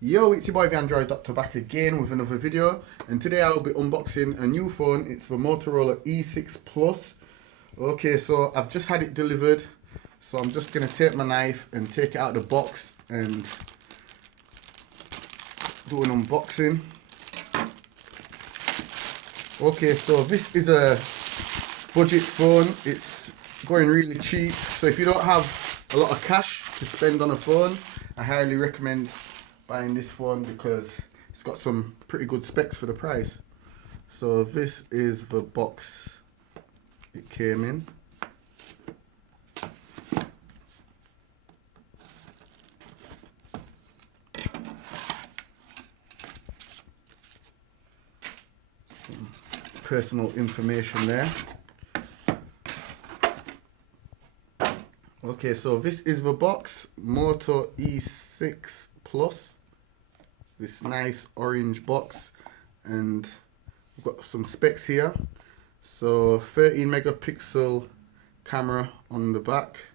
Yo, it's your boy the Android Doctor back again with another video, and today I will be unboxing a new phone. It's the Motorola E6 Plus. Okay, so I've just had it delivered, so I'm just going to take my knife and take it out of the box and do an unboxing. Okay, so this is a budget phone. It's going really cheap, so if you don't have a lot of cash to spend on a phone, I highly recommend buying this phone because it's got some pretty good specs for the price. So this is the box it came in. Some personal information there. Okay, so this is the box, Moto E6 Plus. This nice orange box, and we've got some specs here. So 13 megapixel camera on the back,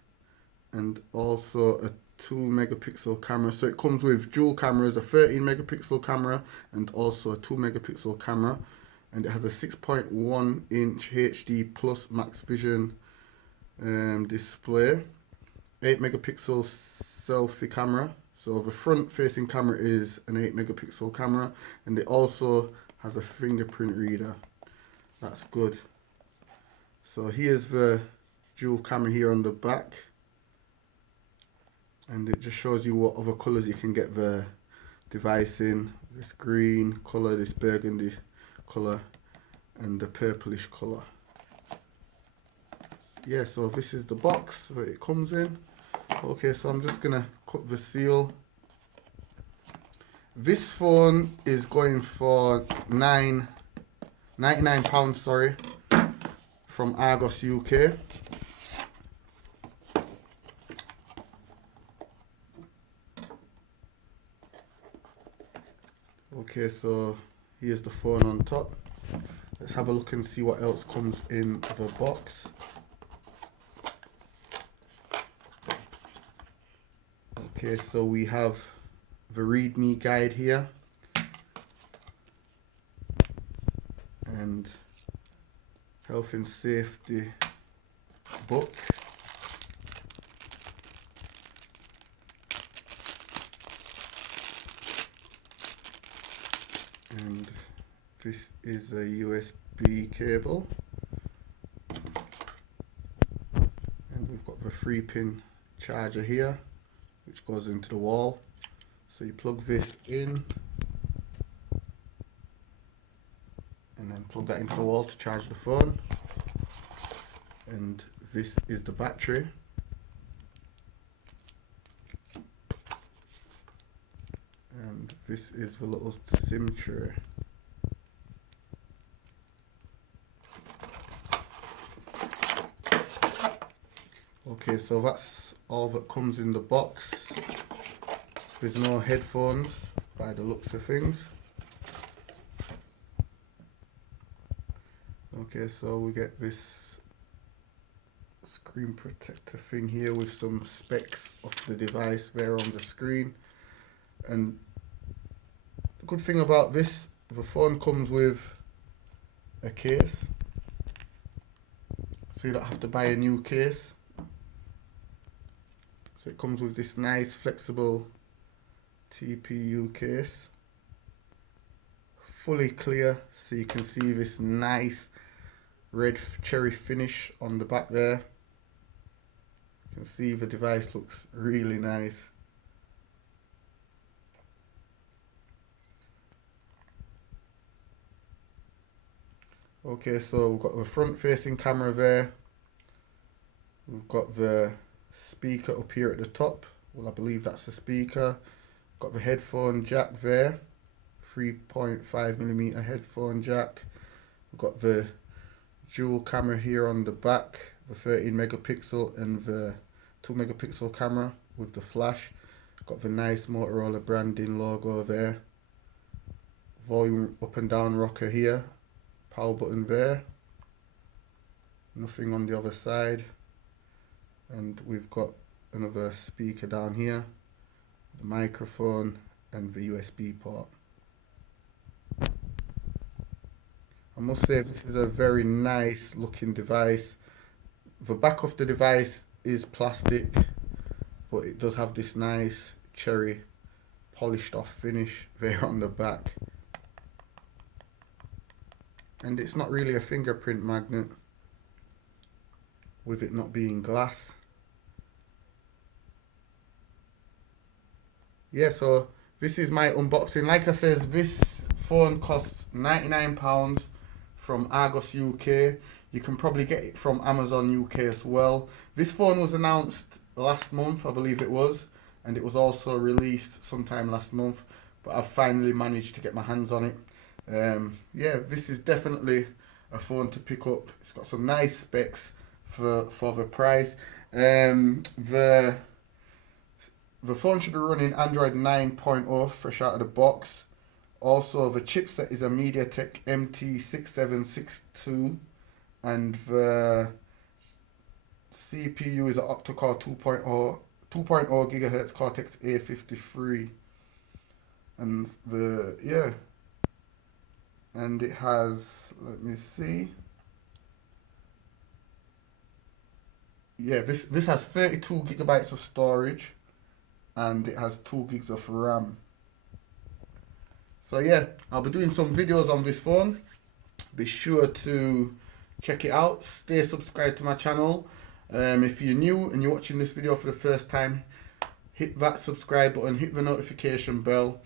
and also a 2 megapixel camera. So it comes with dual cameras, a 13 megapixel camera and also a 2 megapixel camera, and it has a 6.1 inch HD plus max vision display, 8 megapixel selfie camera. So the front facing camera is an 8 megapixel camera, and it also has a fingerprint reader. That's good. So here's the dual camera here on the back, and it just shows you what other colours you can get the device in. This green colour, this burgundy colour, and the purplish colour. Yeah, so this is the box that it comes in. Okay, so I'm just gonna cut the seal. This phone is going for £99, sorry, from Argos UK. Okay, so here's the phone on top. Let's have a look and see what else comes in the box. Okay, so we have the README guide here, and health and safety book, and this is a USB cable, and we've got the 3-pin charger here which goes into the wall. So you plug this in and then plug that into the wall to charge the phone, and this is the battery. And this is the little SIM tray. Okay, so that's all that comes in the box. There's no headphones by the looks of things. Okay, so we get this screen protector thing here with some specs of the device there on the screen. And the good thing about this, the phone comes with a case, so you don't have to buy a new case. So it comes with this nice flexible TPU case, fully clear, so you can see this nice red cherry finish on the back there. You can see the device looks really nice. Okay, so we've got the front facing camera there. We've got the speaker up here at the top. Well, I believe that's a speaker. Got the headphone jack there, 3.5mm headphone jack. We've got the dual camera here on the back, the 13 megapixel and the 2 megapixel camera with the flash. Got the nice Motorola branding logo there. Volume up and down rocker here. Power button there. Nothing on the other side. And we've got another speaker down here, the microphone, and the USB port. I must say this is a very nice looking device. The back of the device is plastic, but it does have this nice cherry polished off finish there on the back. And it's not really a fingerprint magnet, with it not being glass. Yeah, so this is my unboxing. Like I says, this phone costs £99 from Argos UK. You can probably get it from Amazon UK as well. This phone was announced last month, I believe it was, and it was also released sometime last month, but I've finally managed to get my hands on it. Yeah, this is definitely a phone to pick up. It's got some nice specs for the price. The phone should be running Android 9.0 fresh out of the box. Also, the chipset is a MediaTek MT6762, and the CPU is an octa-core 2.0 GHz Cortex A53, and and it has, let me see. Yeah, this has 32 gigabytes of storage, and it has 2 gigs of RAM. So yeah, I'll be doing some videos on this phone. Be sure to check it out. Stay subscribed to my channel. If you're new and you're watching this video for the first time, hit that subscribe button, hit the notification bell,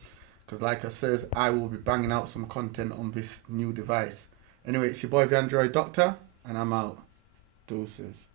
because like I says, I will be banging out some content on this new device. Anyway, it's your boy the Android Doctor, and I'm out. Deuces.